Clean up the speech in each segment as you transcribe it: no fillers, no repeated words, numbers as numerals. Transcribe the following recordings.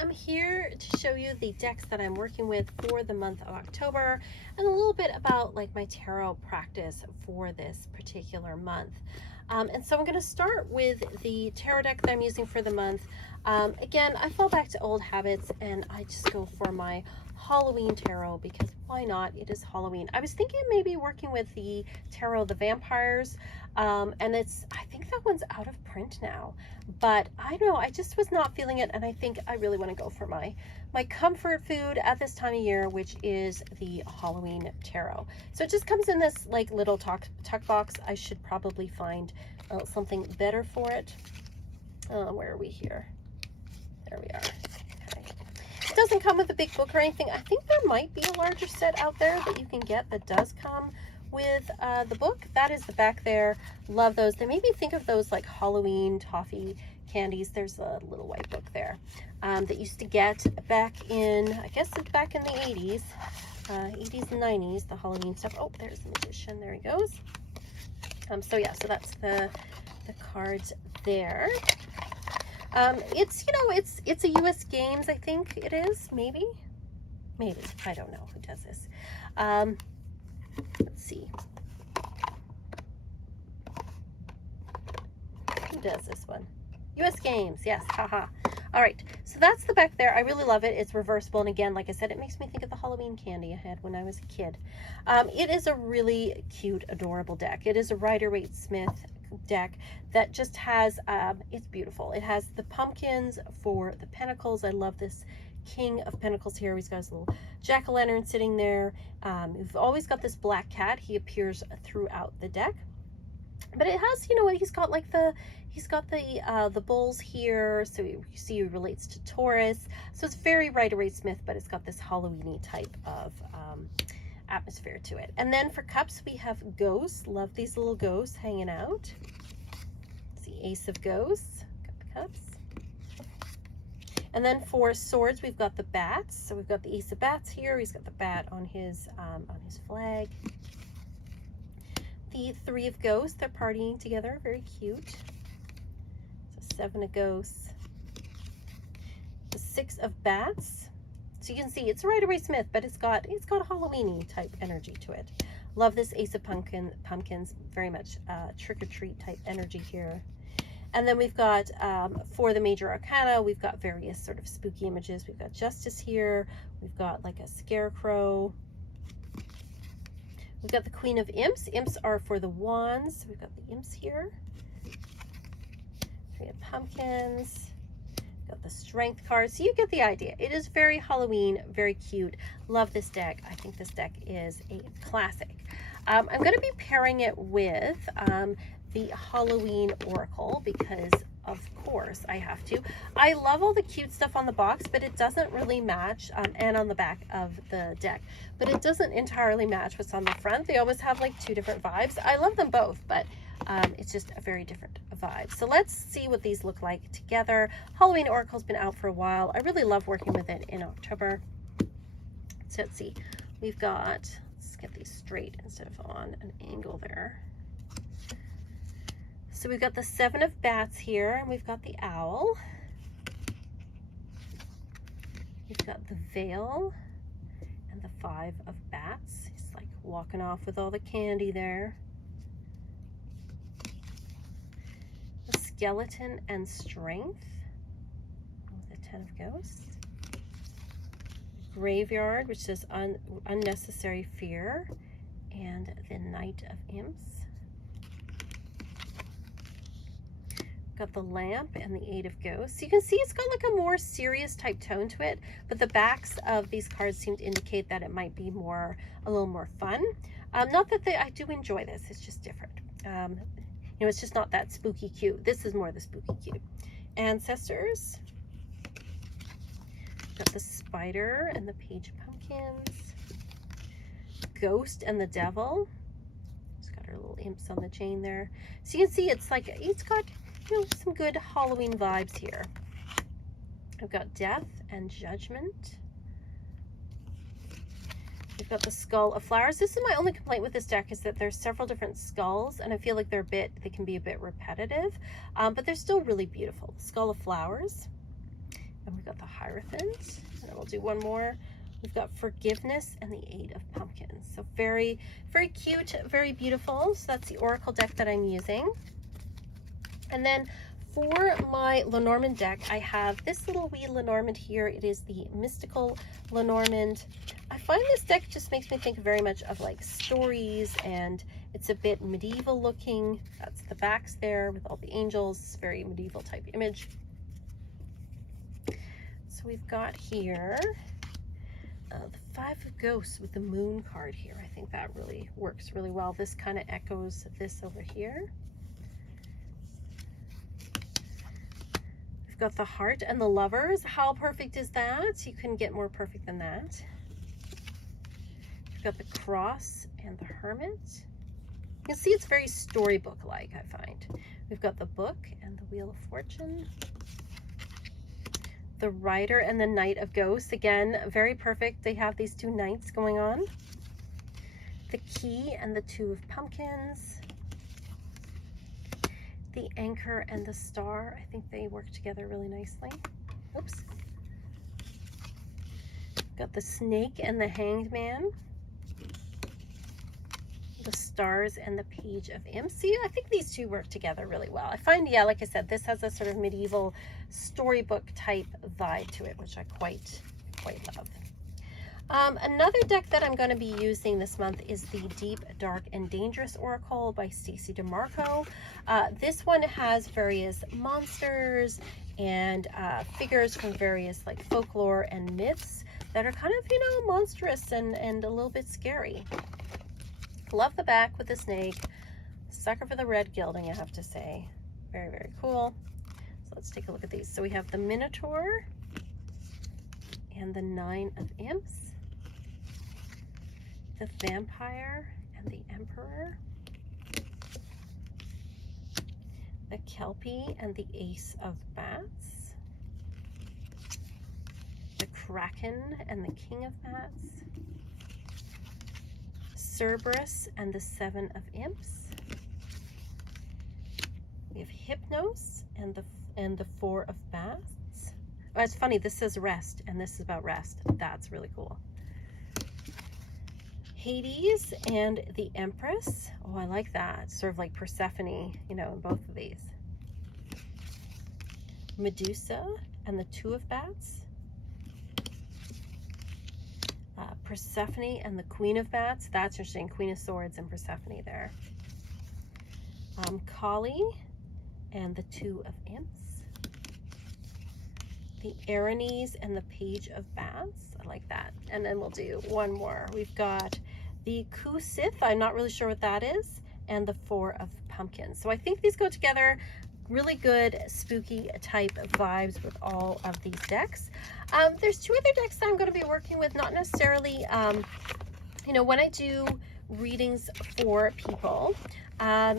I'm here to show you the decks that I'm working with for the month of October and a little bit about like my tarot practice for this particular month. And so I'm going to start with the tarot deck that I'm using for the month. Again, I fall back to old habits and I just go for my Halloween tarot because why not? It is Halloween. I was thinking maybe working with the tarot of the vampires, and I think that one's out of print now, but I don't know, I just was not feeling it, and I think I really want to go for my comfort food at this time of year, which is the Halloween tarot. So it just comes in this like little tuck box. I should probably find something better for it. Where are we here? There we are. Okay. It doesn't come with a big book or anything. I think there might be a larger set out there that you can get that does come with the book. That is the back there. Love those. They made me think of those like Halloween toffee candies. There's a little white book there that used to get back in, I guess it's back in the 80s, 80s and 90s, the Halloween stuff. Oh, there's the magician. There he goes. So yeah, so that's the cards there. It's, you know, it's a US Games, I think it is, maybe, I don't know who does this. Let's see, who does this one? US Games, yes, haha. All right, so that's the back there. I really love it. It's reversible, and again, like I said, it makes me think of the Halloween candy I had when I was a kid. It is a really cute, adorable deck. It is a Rider-Waite-Smith deck that just has, it's beautiful. It has the pumpkins for the pentacles. I love this King of Pentacles here. He's got his little jack-o'-lantern sitting there. We've always got this black cat. He appears throughout the deck. But it has, you know, he's got like the bulls here, so you see he relates to Taurus. So it's very Rider-Waite-Smith, but it's got this Halloween-y type of atmosphere to it. And then for cups, we have ghosts. Love these little ghosts hanging out. It's the Ace of Ghosts. Got the cups. And then for swords, we've got the bats. So we've got the Ace of Bats here. He's got the bat on his flag. The Three of Ghosts, they're partying together, very cute. So Seven of Ghosts. The Six of Bats. So you can see it's Rider-Waite-Smith, but it's got a Halloween-y type energy to it. Love this Ace of Pumpkins, very much trick-or-treat type energy here. And then we've got, for the major arcana, we've got various sort of spooky images. We've got Justice here. We've got like a scarecrow. We've got the Queen of Imps. Imps are for the wands. We've got the imps here. Three of Pumpkins. We've got the Strength card. So you get the idea. It is very Halloween, very cute. Love this deck. I think this deck is a classic. I'm going to be pairing it with the Halloween Oracle because, of course, I have to. I love all the cute stuff on the box, but it doesn't really match, and on the back of the deck, but it doesn't entirely match what's on the front. They always have like two different vibes. I love them both, but it's just a very different vibe. So let's see what these look like together. Halloween Oracle's been out for a while. I really love working with it in October. So let's see. We've got, let's get these straight instead of on an angle there. So we've got the Seven of Bats here, and we've got the Owl. We've got the Veil and the Five of Bats. He's like walking off with all the candy there. The Skeleton and Strength. The Ten of Ghosts. Graveyard, which says unnecessary fear. And the Knight of Imps. Got the Lamp and the Eight of Ghosts. So you can see it's got like a more serious type tone to it, but the backs of these cards seem to indicate that it might be a little more fun. Not that I do enjoy this, it's just different. You know, it's just not that spooky cute. This is more the spooky cute. Ancestors. Got the Spider and the Page of Pumpkins. Ghost and the Devil. It's got her little imps on the chain there. So you can see it's like, it's got, you know, some good Halloween vibes here. I've got Death and Judgment. We've got the Skull of Flowers. This is my only complaint with this deck, is that there's several different skulls, and I feel like they can be a bit repetitive, but they're still really beautiful. Skull of Flowers. And we've got the Hierophant, and then we'll do one more. We've got Forgiveness and the Eight of Pumpkins. So very, very cute, very beautiful. So that's the Oracle deck that I'm using. And then for my Lenormand deck, I have this little wee Lenormand here. It is the Mystical Lenormand. I find this deck just makes me think very much of like stories, and it's a bit medieval looking. That's the backs there with all the angels, very medieval type image. So we've got here the Five of Ghosts with the Moon card here. I think that really works really well. This kind of echoes this over here. We've got the Heart and the Lovers. How perfect is that? You couldn't get more perfect than that. We've got the Cross and the Hermit. You can see it's very storybook-like, I find. We've got the Book and the Wheel of Fortune. The Rider and the Knight of Ghosts. Again, very perfect. They have these two knights going on. The Key and the Two of Pumpkins. The Anchor and the Star. I think they work together really nicely. Oops. Got the Snake and the Hanged Man. The Stars and the Page of Imps. See, I think these two work together really well. I find, yeah, like I said, this has a sort of medieval storybook type vibe to it, which I quite love. Another deck that I'm going to be using this month is the Deep, Dark, and Dangerous Oracle by Stacey DeMarco. This one has various monsters and figures from various like folklore and myths that are kind of, you know, monstrous and a little bit scary. Love the back with the snake. Sucker for the red gilding, I have to say. Very, very cool. So let's take a look at these. So we have the Minotaur and the Nine of Imps, the Vampire and the Emperor, the Kelpie and the Ace of Bats, the Kraken and the King of Bats, Cerberus and the Seven of Imps. We have Hypnos and the Four of Bats. Oh, it's funny, this says rest and this is about rest. That's really cool. Hades and the Empress. Oh, I like that. Sort of like Persephone, you know, in both of these. Medusa and the Two of Bats. Persephone and the Queen of Bats. That's interesting. Queen of Swords and Persephone there. Kali and the Two of Imps. The Erinyes and the Page of Bats. I like that. And then we'll do one more. We've got the Kusith. I'm not really sure what that is. And the Four of Pumpkins. So I think these go together. Really good spooky type of vibes with all of these decks. There's two other decks that I'm going to be working with, not necessarily, you know, when I do readings for people,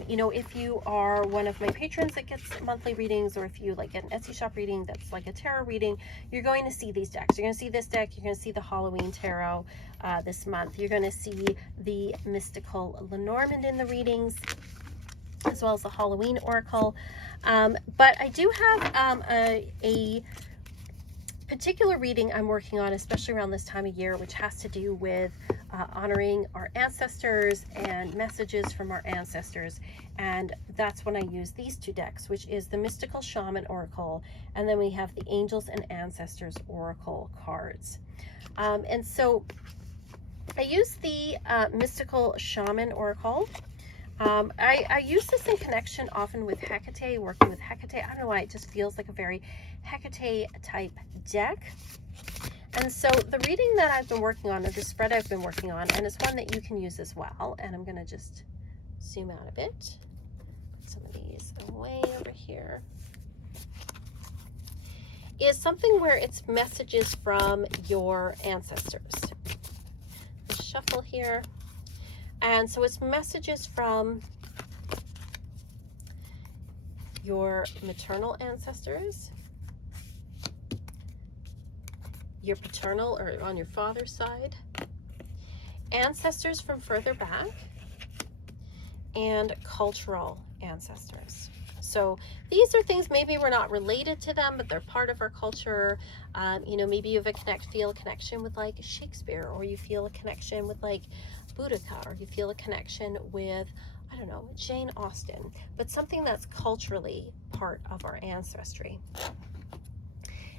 you know, if you are one of my patrons that gets monthly readings, or if you like get an Etsy shop reading that's like a tarot reading, you're going to see these decks. You're going to see this deck, you're going to see the Halloween tarot this month. You're going to see the Mystical Lenormand in the readings, as well as the Halloween Oracle. But I do have a particular reading I'm working on, especially around this time of year, which has to do with honoring our ancestors and messages from our ancestors. And that's when I use these two decks, which is the Mystical Shaman Oracle, and then we have the Angels and Ancestors Oracle cards. And so I use the Mystical Shaman Oracle. I use this in connection often with Hecate, working with Hecate. I don't know why, it just feels like a very Hecate type deck. And so the reading that I've been working on, or the spread I've been working on, and it's one that you can use as well, and I'm going to just zoom out a bit, put some of these away over here, is something where it's messages from your ancestors. Let's shuffle here. And so it's messages from your maternal ancestors, your paternal or on your father's side, ancestors from further back, and cultural ancestors. So these are things, maybe we're not related to them, but they're part of our culture. You know, maybe you have feel a connection with like Shakespeare, or you feel a connection with like Boudica, or you feel a connection with, I don't know, Jane Austen, but something that's culturally part of our ancestry.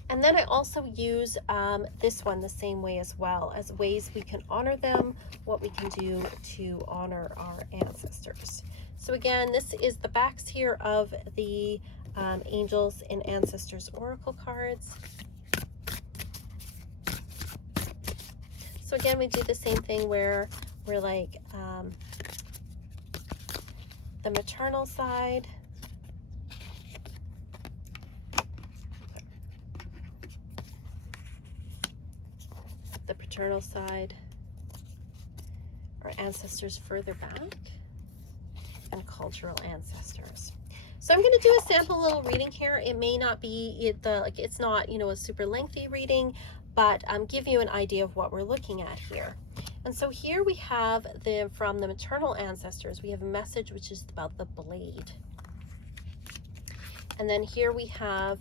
And then I also use this one the same way as well, as ways we can honor them, what we can do to honor our ancestors. So again, this is the backs here of the Angels and Ancestors Oracle cards. So again, we do the same thing where we're like the maternal side, the paternal side, our ancestors further back, and cultural ancestors. So I'm going to do a sample little reading here. It may not be it's not, you know, a super lengthy reading, but give you an idea of what we're looking at here. And so here we have from the maternal ancestors, we have a message which is about the blade. And then here we have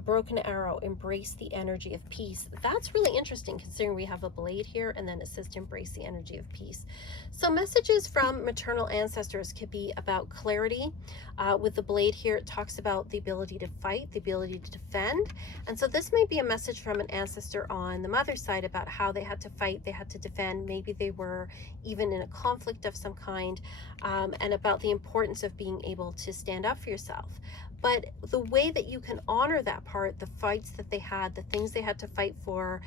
broken arrow, embrace the energy of peace. That's really interesting considering we have a blade here, and then it says to embrace the energy of peace. So messages from maternal ancestors could be about clarity. With the blade here, it talks about the ability to fight, the ability to defend. And so this may be a message from an ancestor on the mother's side about how they had to fight, they had to defend. Maybe they were even in a conflict of some kind, and about the importance of being able to stand up for yourself. But the way that you can honor that part, the fights that they had, the things they had to fight for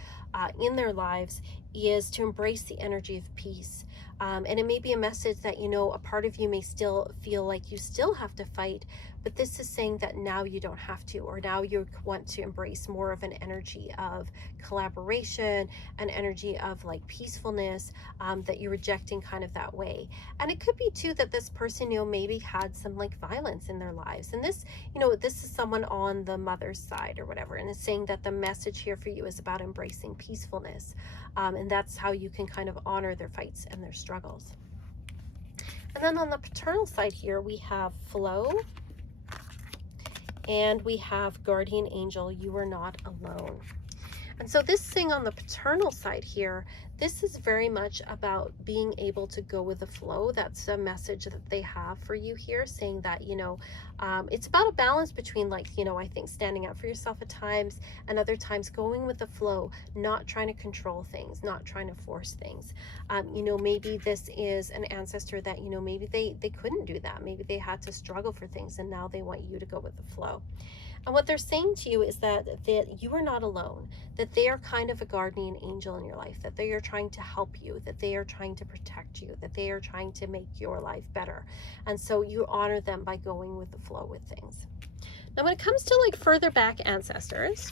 in their lives, is to embrace the energy of peace. And it may be a message that, you know, a part of you may still feel like you still have to fight, but this is saying that now you don't have to, or now you want to embrace more of an energy of collaboration, an energy of like peacefulness, that you're rejecting kind of that way. And it could be too that this person, you know, maybe had some like violence in their lives. And this, you know, this is someone on the mother's side or whatever, and it's saying that the message here for you is about embracing peacefulness. And that's how you can kind of honor their fights and their struggles. And then on the paternal side here, we have flow, and we have guardian angel, you are not alone. And so this thing on the paternal side here, this is very much about being able to go with the flow. That's a message that they have for you here, saying that, you know, it's about a balance between, like, you know, I think standing up for yourself at times, and other times going with the flow, not trying to control things, not trying to force things. You know, maybe this is an ancestor that, you know, maybe they couldn't do that. Maybe they had to struggle for things, and now they want you to go with the flow. And what they're saying to you is that you are not alone, that they are kind of a guardian angel in your life, that they are trying to help you, that they are trying to protect you, that they are trying to make your life better. And so you honor them by going with the flow with things. Now, when it comes to like further back ancestors,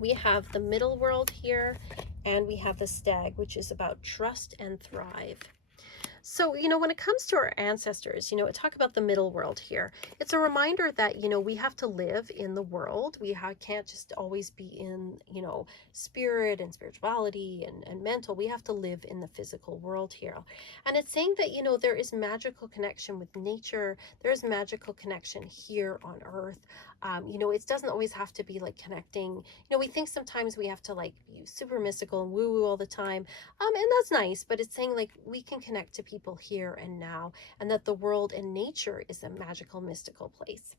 we have the middle world here, and we have the stag, which is about trust and thrive. So, you know, when it comes to our ancestors, you know, talk about the middle world here. It's a reminder that, you know, we have to live in the world. We can't just always be in, you know, spirit and spirituality and mental. We have to live in the physical world here. And it's saying that, you know, there is magical connection with nature. There is magical connection here on earth. You know, it doesn't always have to be like connecting. You know, we think sometimes we have to like be super mystical and woo-woo all the time. And that's nice, but it's saying like we can connect to people here and now, and that the world and nature is a magical, mystical place.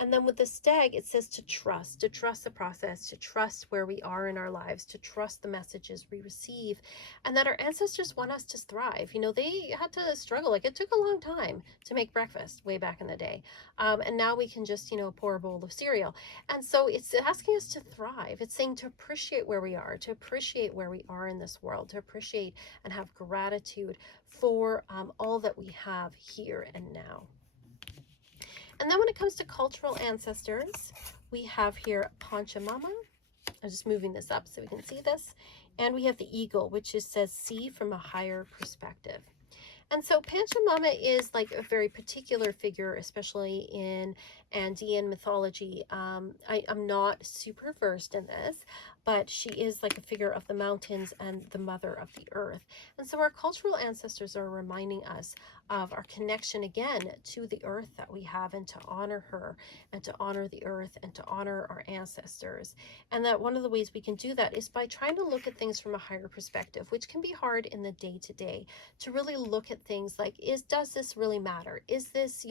And then with the stag, it says to trust the process, to trust where we are in our lives, to trust the messages we receive, and that our ancestors want us to thrive. You know, they had to struggle. Like, it took a long time to make breakfast way back in the day. And now we can just, you know, pour a bowl of cereal. And so it's asking us to thrive. It's saying to appreciate where we are, to appreciate where we are in this world, to appreciate and have gratitude for all that we have here and now. And then when it comes to cultural ancestors, we have here Pachamama. I'm just moving this up so we can see this. And we have the eagle, which says see from a higher perspective. And so Pachamama is like a very particular figure, especially in Andean mythology. I'm not super versed in this, but she is like a figure of the mountains and the mother of the earth. And so our cultural ancestors are reminding us of our connection again to the earth that we have, and to honor her and to honor the earth and to honor our ancestors. And that one of the ways we can do that is by trying to look at things from a higher perspective, which can be hard in the day to day, to really look at things like, does this really matter? Is this,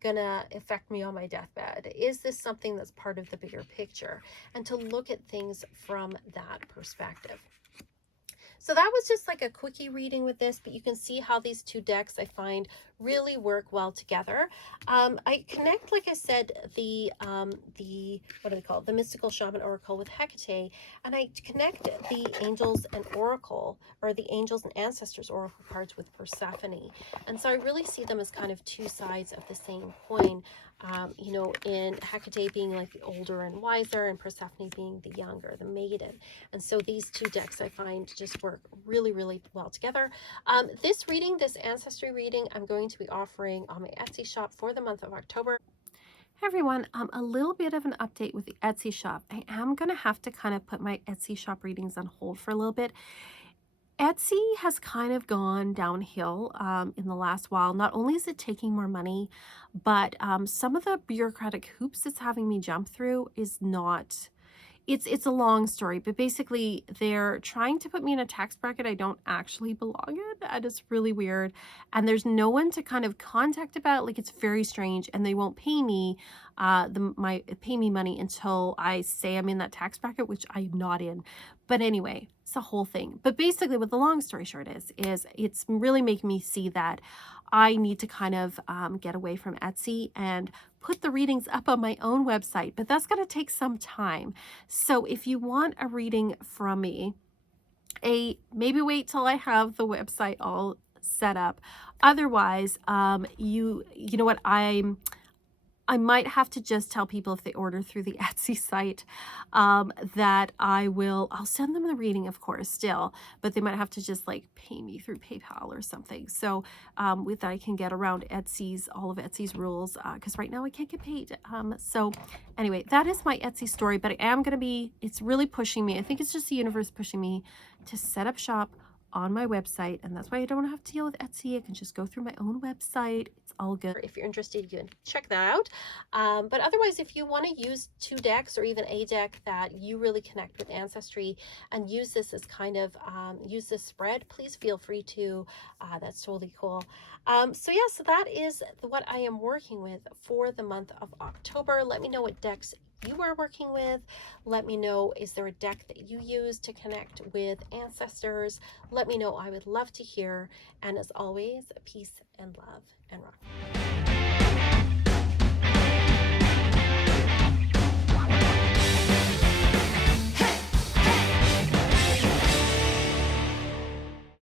gonna affect me on my deathbed? Is this something that's part of the bigger picture? And to look at things from that perspective. So that was just like a quickie reading with this, but you can see how these two decks I find really work well together. I connect, like I said, the what do they call it? The Mystical Shaman Oracle with Hecate, and I connect the Angels and Oracle, or the Angels and Ancestors Oracle cards with Persephone. And so I really see them as kind of two sides of the same coin. In Hecate being like the older and wiser, and Persephone being the younger, the maiden. And so these two decks I find just work really, really well together. This reading, this ancestry reading, I'm going to be offering on my Etsy shop for the month of October. Hey everyone, a little bit of an update with the Etsy shop. I am going to have to kind of put my Etsy shop readings on hold for a little bit. Etsy has kind of gone downhill in the last while. Not only is it taking more money, but some of the bureaucratic hoops it's having me jump through is not... It's a long story, but basically they're trying to put me in a tax bracket I don't actually belong in, and it's really weird. And there's no one to kind of contact about. Like, it's very strange, and they won't pay me pay me money until I say I'm in that tax bracket, which I'm not in. But anyway, it's a whole thing. But basically, what the long story short is it's really making me see that I need to kind of get away from Etsy and put the readings up on my own website, but that's going to take some time. So if you want a reading from me, maybe wait till I have the website all set up. Otherwise, you know what, I might have to just tell people if they order through the Etsy site that I'll send them the reading, of course, still, but they might have to just like pay me through PayPal or something. So with that, I can get around all of Etsy's rules, because right now I can't get paid. So anyway, that is my Etsy story, but it's really pushing me. I think it's just the universe pushing me to set up shop on my website, and that's why I don't have to deal with Etsy. I can just go through my own website. It's all good. If you're interested, you can check that out. But otherwise, if you want to use two decks or even a deck that you really connect with Ancestry and use this as kind of use this spread, please feel free to. That's totally cool. So that is what I am working with for the month of October. Let me know what decks you are working with. Let me know, is there a deck that you use to connect with ancestors? Let me know. I would love to hear. And as always, peace and love and rock.